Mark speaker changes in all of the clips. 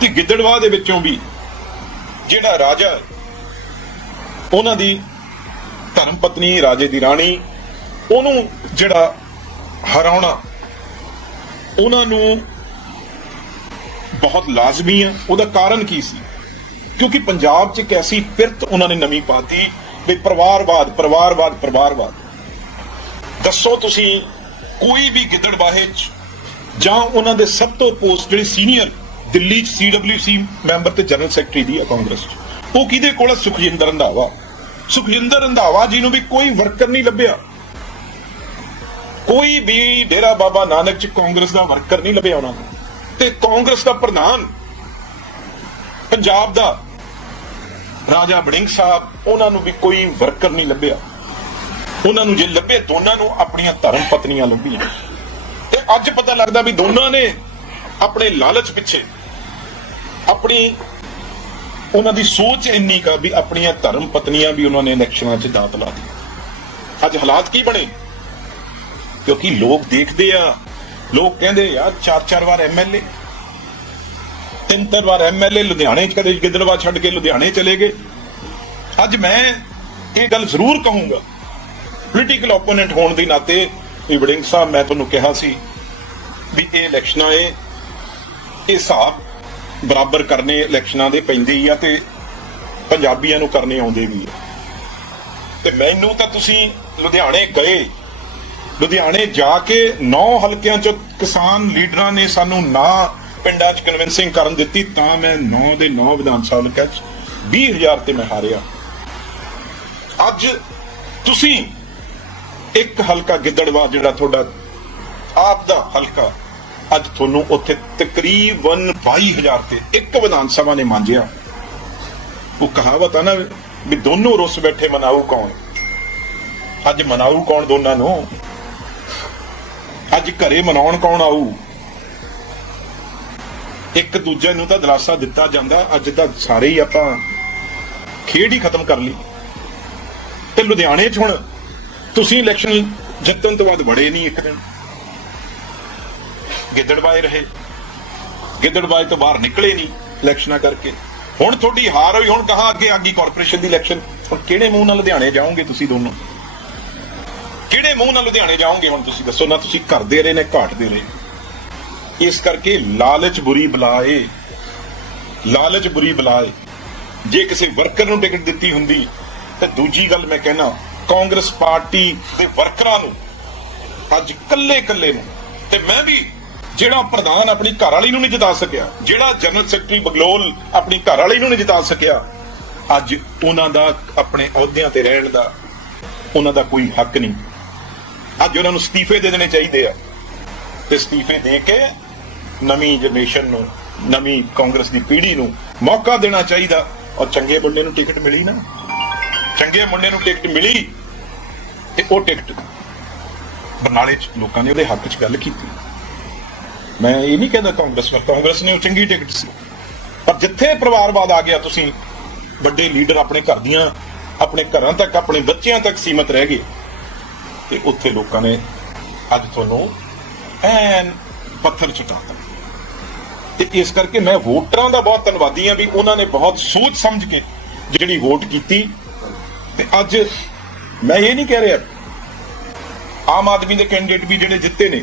Speaker 1: ਤੇ ਗਿੱਦੜਵਾ ਦੇ ਵਿੱਚੋਂ ਵੀ ਜਿਹੜਾ ਰਾਜਾ ਉਹਨਾਂ ਦੀ ਧਰਮ ਪਤਨੀ, ਰਾਜੇ ਦੀ ਰਾਣੀ, ਉਹਨੂੰ ਜਿਹੜਾ ਹਰਾਉਣਾ, ਉਹਨਾਂ ਨੂੰ ਬਹੁਤ ਲਾਜ਼ਮੀ ਆ। ਉਹਦਾ ਕਾਰਨ ਕੀ ਸੀ? ਕਿਉਂਕਿ ਪੰਜਾਬ 'ਚ ਇੱਕ ਐਸੀ ਫਿਰਤ ਉਹਨਾਂ ਨੇ ਨਵੀਂ ਪਾਤੀ ਵੀ ਪਰਿਵਾਰਵਾਦ ਪਰਿਵਾਰਵਾਦ ਪਰਿਵਾਰਵਾਦ। ਦੱਸੋ ਤੁਸੀਂ ਕੋਈ ਵੀ ਗਿੱਦੜਬਾਹੇ 'ਚ ਜਾਂ ਉਹਨਾਂ ਦੇ ਸਭ ਤੋਂ ਪੋਸਟ ਜਿਹੜੇ ਸੀਨੀਅਰ ਦਿੱਲੀ 'ਚ ਸੀਡਬਲਯੂਸੀ ਮੈਂਬਰ ਤੇ ਜਨਰਲ ਸੈਕਟਰੀ ਦੀ ਆ ਕਾਂਗਰਸ 'ਚ। ਉਹ ਕਿਹਦੇ ਕੋਲ ਆ? ਸੁਖਜਿੰਦਰ ਰੰਧਾਵਾ। ਸੁਖਜਿੰਦਰ ਰੰਧਾਵਾ ਜੀ ਨੂੰ ਵੀ ਕੋਈ ਵਰਕਰ ਨਹੀਂ ਲੱਭਿਆ। ਕੋਈ ਵੀ ਡੇਰਾ ਬਾਬਾ ਨਾਨਕ 'ਚ ਕਾਂਗਰਸ ਦਾ ਵਰਕਰ ਨਹੀਂ ਲੱਭਿਆ ਉਹਨਾਂ ਨੂੰ। ਤੇ ਕਾਂਗਰਸ ਦਾ ਪ੍ਰਧਾਨ ਪੰਜਾਬ ਦਾ ਰਾਜਾ ਬੜਿੰਗ ਸਾਹਿਬ, ਉਹਨਾਂ ਨੂੰ ਵੀ ਕੋਈ ਵਰਕਰ ਨਹੀਂ ਲੱਭਿਆ। ਉਹਨਾਂ ਨੂੰ ਜੇ ਲੱਭੇ, ਦੋਨਾਂ ਨੂੰ ਆਪਣੀਆਂ ਧਰਮ ਪਤਨੀਆਂ ਲੱਭੀਆਂ। ਤੇ ਅੱਜ ਪਤਾ ਲੱਗਦਾ ਵੀ ਦੋਨਾਂ ਨੇ ਆਪਣੇ ਲਾਲਚ ਪਿੱਛੇ ਆਪਣੀ ਉਹਨਾਂ ਦੀ ਸੋਚ ਇੰਨੀ ਕਾ ਵੀ ਆਪਣੀਆਂ ਧਰਮ ਪਤਨੀਆਂ ਵੀ ਉਹਨਾਂ ਨੇ ਇਲੈਕਸ਼ਨਾਂ 'ਚ ਦਾਤ ਲਾ ਦਿੱਤੀ। ਅੱਜ ਹਾਲਾਤ ਕੀ ਬਣੇ? ਕਿਉਂਕਿ ਲੋਕ ਦੇਖਦੇ ਆ, ਲੋਕ ਕਹਿੰਦੇ ਯਾਰ ਚਾਰ ਚਾਰ ਵਾਰ ਐਮਐਲਏ ਤਿੰਨ ਤਿੰਨ ਵਾਰ ਐਮਐਲਏ ਲੁਧਿਆਣੇ ਚ ਕਦੇ ਗਿੱਦੜਵਾ ਛੱਡ ਕੇ ਲੁਧਿਆਣੇ ਚਲੇ ਗਏ। ਅੱਜ ਮੈਂ ਇਹ ਗੱਲ ਜ਼ਰੂਰ ਕਹੂੰਗਾ। ਪੋਲੀਟੀਕਲ ਓਪੋਨੈਂਟ ਹੋਣ ਦੇ ਨਾਤੇ ਵੀ ਵੜਿੰਗ ਸਾਹਿਬ, ਮੈਂ ਤੁਹਾਨੂੰ ਕਿਹਾ ਸੀ ਵੀ ਇਹ ਇਲੈਕਸ਼ਨਾਂ ਇਹ ਇਹ ਹਿਸਾਬ ਬਰਾਬਰ ਕਰਨੇ ਇਲੈਕਸ਼ਨਾਂ ਦੇ ਪੈਂਦੇ ਹੀ ਆ ਤੇ ਪੰਜਾਬੀਆਂ ਨੂੰ ਕਰਨੇ ਆਉਂਦੇ ਵੀ ਆ। ਤੇ ਮੈਨੂੰ ਤਾਂ ਤੁਸੀਂ ਲੁਧਿਆਣੇ ਗਏ, ਲੁਧਿਆਣੇ ਜਾ ਕੇ ਨੌ ਹਲਕਿਆਂ ਚ ਕਿਸਾਨ ਲੀਡਰਾਂ ਨੇ ਸਾਨੂੰ ਨਾ ਪਿੰਡਾਂ ਚ ਕਨਵਿੰਸਿੰਗ ਕਰਨ ਦਿੱਤੀ, ਤਾਂ ਮੈਂ ਨੌ ਦੇ ਨੌ ਵਿਧਾਨ ਸਭਾ ਹਲਕਿਆਂ ਚ 20000 ਤੇ ਮੈਂ ਹਾਰਿਆ। ਅੱਜ ਤੁਸੀਂ ਇੱਕ ਹਲਕਾ ਗਿੱਦੜਵਾ ਜਿਹੜਾ ਤੁਹਾਡਾ ਆਪ ਦਾ ਹਲਕਾ ਅੱਜ ਤੁਹਾਨੂੰ ਉੱਥੇ ਤਕਰੀਬਨ 22000 ਤੇ ਇੱਕ ਵਿਧਾਨ ਸਭਾ ਨੇ ਮੰਨਿਆ ਉਹ ਕਹਾਵਤ ਆ ਨਾ ਵੀ ਦੋਨੋਂ ਰੁੱਸ ਬੈਠੇ ਮਨਾਊ ਕੌਣ? ਅੱਜ ਮਨਾਊ ਕੌਣ ਦੋਨਾਂ ਨੂੰ? ਅੱਜ ਘਰੇ ਮਨਾਉਣ ਕੌਣ ਆਊ? ਇੱਕ ਦੂਜੇ ਨੂੰ ਤਾਂ ਦਿਲਾਸਾ ਦਿੱਤਾ ਜਾਂਦਾ, ਅੱਜ ਤਾਂ ਸਾਰੇ ਹੀ ਆਪਾਂ ਖੇਡ ਹੀ ਖਤਮ ਕਰ ਲਈ। ਤੇ ਲੁਧਿਆਣੇ 'ਚ ਹੁਣ ਤੁਸੀਂ ਇਲੈਕਸ਼ਨ ਜਿੱਤਣ ਤੋਂ ਬਾਅਦ ਵੜੇ ਨਹੀਂ ਇੱਕ ਦਿਨ। ਗਿੱਦੜਬਾਏ ਰਹੇ। ਗਿੱਦੜਬਾਏ ਤੋਂ ਬਾਹਰ ਨਿਕਲੇ ਨਹੀਂ ਇਲੈਕਸ਼ਨਾਂ ਕਰਕੇ। ਹੁਣ ਤੁਹਾਡੀ ਹਾਰ ਹੋਈ, ਹੁਣ ਕਹਾ ਅੱਗੇ ਆਗੀ ਕਾਰਪੋਰੇਸ਼ਨ ਦੀ ਇਲੈਕਸ਼ਨ? ਹੁਣ ਕਿਹੜੇ ਮੂੰਹ ਨਾਲ ਲੁਧਿਆਣੇ ਜਾਓਗੇ ਤੁਸੀਂ ਦੋਨੋਂ? ਕਿਹੜੇ ਮੂੰਹ ਨਾਲ ਲੁਧਿਆਣੇ ਜਾਓਗੇ ਹੁਣ ਤੁਸੀਂ? ਦੱਸੋ ਨਾ, ਤੁਸੀਂ ਕਰਦੇ ਰਹੇ ਨੇ, ਘਾਟਦੇ ਰਹੇ। ਇਸ ਕਰਕੇ ਲਾਲਚ ਬੁਰੀ ਬਲਾਏ। ਲਾਲਚ ਬੁਰੀ ਬਲਾਏ। ਜੇ ਕਿਸੇ ਵਰਕਰ ਨੂੰ ਟਿਕਟ ਦਿੱਤੀ ਹੁੰਦੀ, ਤੇ ਦੂਜੀ ਗੱਲ ਮੈਂ ਕਹਿਣਾ, ਕਾਂਗਰਸ ਪਾਰਟੀ ਦੇ ਵਰਕਰਾਂ ਨੂੰ, ਅੱਜ ਕੱਲੇ ਕੱਲੇ ਨੂੰ, ਤੇ ਮੈਂ ਵੀ ਜਿਹੜਾ ਪ੍ਰਧਾਨ ਆਪਣੀ ਘਰ ਵਾਲੀ ਨੂੰ ਨਹੀਂ ਜਿਤਾ ਸਕਿਆ, ਜਿਹੜਾ ਜਨਰਲ ਸੈਕਟਰੀ ਬਗਲੋਲ ਆਪਣੀ ਘਰ ਵਾਲੀ ਨੂੰ ਨਹੀਂ ਜਿਤਾ ਸਕਿਆ, ਅੱਜ ਉਹਨਾਂ ਦਾ ਆਪਣੇ ਅਹੁਦਿਆਂ ਤੇ ਰਹਿਣ ਦਾ ਉਹਨਾਂ ਦਾ ਕੋਈ ਹੱਕ ਨਹੀਂ। ਅੱਜ ਉਹਨਾਂ ਨੂੰ ਅਸਤੀਫੇ ਦੇ ਦੇਣੇ ਚਾਹੀਦੇ ਆ। ਤੇ ਅਸਤੀਫੇ ਦੇ ਕੇ ਨਵੀਂ ਜਨਰੇਸ਼ਨ ਨੂੰ, ਨਵੀਂ ਕਾਂਗਰਸ ਦੀ ਪੀੜ੍ਹੀ ਨੂੰ ਮੌਕਾ ਦੇਣਾ ਚਾਹੀਦਾ। ਔਰ ਚੰਗੇ ਮੁੰਡੇ ਨੂੰ ਟਿਕਟ ਮਿਲੀ ਨਾ। ਚੰਗੇ ਮੁੰਡੇ ਨੂੰ ਟਿਕਟ ਮਿਲੀ ਤੇ ਉਹ ਟਿਕਟ ਬਰਨਾਲੇ ਚ ਲੋਕਾਂ ਨੇ ਉਹਦੇ ਹੱਕ ਚ ਗੱਲ ਕੀਤੀ। ਮੈਂ ਇਹ ਨਹੀਂ ਕਹਿੰਦਾ ਕਾਂਗਰਸ ਪਰ ਕਾਂਗਰਸ ਨੇ ਉਹ ਚੰਗੀ ਟਿਕਟ ਸੀ। ਪਰ ਜਿੱਥੇ ਪਰਿਵਾਰਵਾਦ ਆ ਗਿਆ, ਤੁਸੀਂ ਵੱਡੇ ਲੀਡਰ ਆਪਣੇ ਘਰ ਦੀਆਂ, ਆਪਣੇ ਘਰਾਂ ਤੱਕ, ਆਪਣੇ ਬੱਚਿਆਂ ਤੱਕ ਸੀਮਤ ਰਹਿ ਗਏ। ਤੇ ਉੱਥੇ ਲੋਕਾਂ ਨੇ ਅੱਜ ਤੁਹਾਨੂੰ ਐਨ ਪੱਥਰ ਚਟਾਤਾ ਤੇ ਇਸ ਕਰਕੇ ਮੈਂ ਵੋਟਰਾਂ ਦਾ ਬਹੁਤ ਧੰਨਵਾਦੀ ਹਾਂ ਵੀ ਉਹਨਾਂ ਨੇ ਬਹੁਤ ਸੋਚ ਸਮਝ ਕੇ ਜਿਹੜੀ ਵੋਟ ਕੀਤੀ। ਤੇ ਅੱਜ ਮੈਂ ਇਹ ਨਹੀਂ ਕਹਿ ਰਿਹਾ, ਆਮ ਆਦਮੀ ਦੇ ਕੈਂਡੀਡੇਟ ਵੀ ਜਿਹੜੇ ਜਿੱਤੇ ਨੇ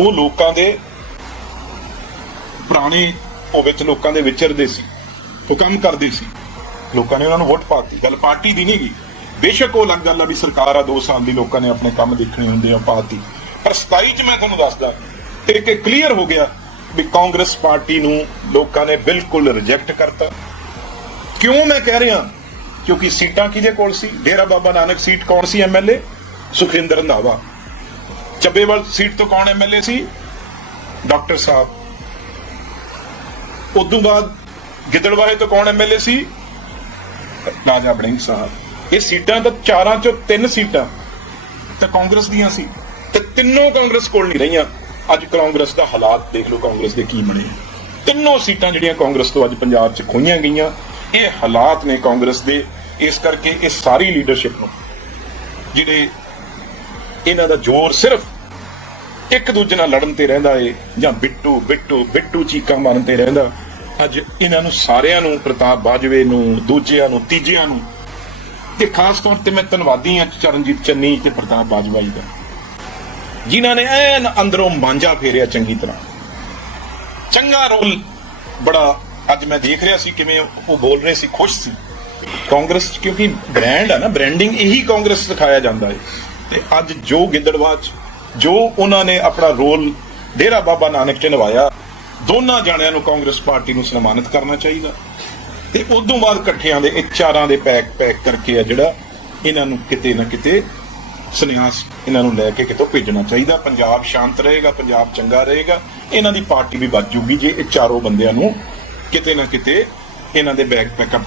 Speaker 1: ਉਹ ਲੋਕਾਂ ਦੇ ਪੁਰਾਣੇ ਉਹ ਵਿੱਚ ਲੋਕਾਂ ਦੇ ਵਿਚਰਦੇ ਸੀ, ਉਹ ਕੰਮ ਕਰਦੇ ਸੀ। ਲੋਕਾਂ ਨੇ ਉਹਨਾਂ ਨੂੰ ਵੋਟ ਪਾਤੀ ਗੱਲ ਪਾਰਟੀ ਦੀ ਨਹੀਂ ਗਈ। ਬੇਸ਼ੱਕ ਉਹ ਲੱਗ ਗੱਲ ਆ ਵੀ ਸਰਕਾਰ ਆ 2 ਸਾਲ ਦੀ ਲੋਕਾਂ ਨੇ ਆਪਣੇ ਕੰਮ ਦੇਖਣੇ ਹੁੰਦੇ ਆ ਪਾਤੀ ਪਰ 27 ਚ ਮੈਂ ਤੁਹਾਨੂੰ ਦੱਸਦਾ, ਤੇ ਕਿ ਕਲੀਅਰ ਹੋ ਗਿਆ ਵੀ ਕਾਂਗਰਸ ਪਾਰਟੀ ਨੂੰ ਲੋਕਾਂ ਨੇ ਬਿਲਕੁਲ ਰਿਜੈਕਟ ਕਰਤਾ। ਕਿਉਂ ਮੈਂ ਕਹਿ ਰਿਹਾ? ਕਿਉਂਕਿ ਸੀਟਾਂ ਕਿਹਦੇ ਕੋਲ ਸੀ? ਡੇਰਾ ਬਾਬਾ ਨਾਨਕ ਸੀਟ ਕੌਣ ਸੀ? ਐਮਐਲਏ ਸੁਖਿੰਦਰ ਰੰਧਾਵਾ ਚੱਬੇਵਾਲ ਸੀਟ ਤੋਂ ਕੌਣ ਐਮਐਲਏ ਸੀ? ਡਾਕਟਰ ਸਾਹਿਬ। ਉਦੋਂ ਬਾਅਦ ਗਿੱਦੜਵਾਹੇ ਤੋਂ ਕੌਣ ਐਮਐਲਏ ਸੀ? ਰਾਜਾ ਬੜਿੰਗ ਸਾਹਿਬ। ਇਹ ਸੀਟਾਂ ਤਾਂ ਚਾਰਾਂ ਚੋਂ ਤਿੰਨ ਸੀਟਾਂ ਤਾਂ ਕਾਂਗਰਸ ਦੀਆਂ ਸੀ ਤੇ ਤਿੰਨੋਂ ਕਾਂਗਰਸ ਕੋਲ ਨਹੀਂ ਰਹੀਆਂ। ਅੱਜ ਕਾਂਗਰਸ ਦਾ ਹਾਲਾਤ ਦੇਖ ਲਓ, ਕਾਂਗਰਸ ਦੇ ਕੀ ਬਣੇ। ਤਿੰਨੋਂ ਸੀਟਾਂ ਜਿਹੜੀਆਂ ਕਾਂਗਰਸ ਤੋਂ ਅੱਜ ਪੰਜਾਬ 'ਚ ਖੋਈਆਂ ਗਈਆਂ। ਇਹ ਹਾਲਾਤ ਨੇ ਕਾਂਗਰਸ ਦੇ। ਇਸ ਕਰਕੇ ਇਹ ਸਾਰੀ ਲੀਡਰਸ਼ਿਪ ਨੂੰ ਜਿਹੜੇ ਇਹਨਾਂ ਦਾ ਜ਼ੋਰ ਸਿਰਫ ਇੱਕ ਦੂਜੇ ਨਾਲ ਲੜਨ ਤੇ ਰਹਿੰਦਾ ਏ ਜਾਂ ਬਿੱਟੂ ਬਿੱਟੂ ਬਿੱਟੂ ਚੀਕਾਂ ਮਾਰਨ ਤੇ ਰਹਿੰਦਾ। ਅੱਜ ਇਹਨਾਂ ਨੂੰ ਸਾਰਿਆਂ ਨੂੰ, ਪ੍ਰਤਾਪ ਬਾਜਵੇ ਨੂੰ, ਦੂਜਿਆਂ ਨੂੰ, ਤੀਜਿਆਂ ਨੂੰ ਤੇ ਖਾਸ ਤੌਰ ਤੇ ਮੈਂ ਧੰਨਵਾਦੀ ਹਾਂ ਚਰਨਜੀਤ ਚੰਨੀ ਤੇ ਪ੍ਰਤਾਪ ਬਾਜਵਾ ਜੀ ਦਾ। ਜਿਨ੍ਹਾਂ ਨੇ ਐਨ ਅੰਦਰੋਂ ਮਾਂਜਾ ਫੇਰਿਆ ਚੰਗੀ ਤਰ੍ਹਾਂ। ਚੰਗਾ ਰੋਲ ਬੜਾ ਅੱਜ ਮੈਂ ਦੇਖ ਰਿਹਾ ਸੀ, ਕਿਵੇਂ ਉਹ ਬੋਲ ਰਹੇ ਸੀ, ਖੁਸ਼ ਸੀ। ਕਾਂਗਰਸ ਕਿਉਂਕਿ ਬ੍ਰਾਂਡ ਹੈ ਨਾ ਬ੍ਰਾਂਡਿੰਗ ਇਹੀ ਕਾਂਗਰਸ 'ਚ ਸਿਖਾਇਆ ਜਾਂਦਾ ਹੈ ਤੇ ਅੱਜ ਜੋ ਗਿੱਦੜਵਾਚ ਜੋ ਉਹਨਾਂ ਨੇ ਆਪਣਾ ਰੋਲ ਡੇਰਾ ਬਾਬਾ ਨਾਨਕ 'ਚ ਨਿਭਾਇਆ, ਦੋਨਾਂ ਜਾਣਿਆਂ ਨੂੰ ਕਾਂਗਰਸ ਪਾਰਟੀ ਨੂੰ ਸਨਮਾਨਿਤ ਕਰਨਾ ਚਾਹੀਦਾ। ਤੇ ਉਦੋਂ ਬਾਅਦ ਇਕੱਠਿਆਂ ਦੇ, ਇਹ ਚਾਰਾਂ ਦੇ ਪੈਕ ਪੈਕ ਕਰਕੇ ਆ ਜਿਹੜਾ ਇਹਨਾਂ ਨੂੰ ਕਿਤੇ ਨਾ ਕਿਤੇ ਸੰਨਿਆਸ ਇਹਨਾਂ ਨੂੰ ਲੈ ਕੇ ਕਿਤੋਂ ਭੇਜਣਾ ਚਾਹੀਦਾ। ਪੰਜਾਬ ਸ਼ਾਂਤ ਰਹੇਗਾ, ਪੰਜਾਬ ਚੰਗਾ ਰਹੇਗਾ। ਇਹਨਾਂ ਦੀ ਪਾਰਟੀ ਵੀ ਬਚ ਜੂਗੀ ਜੇ ਇਹ ਚਾਰੋਂ ਬੰਦਿਆਂ ਨੂੰ ਕਿਤੇ ਨਾ ਕਿਤੇ ਇਹਨਾਂ ਦੇ ਬੈਕ ਪੈਕਅਪ ਕਰ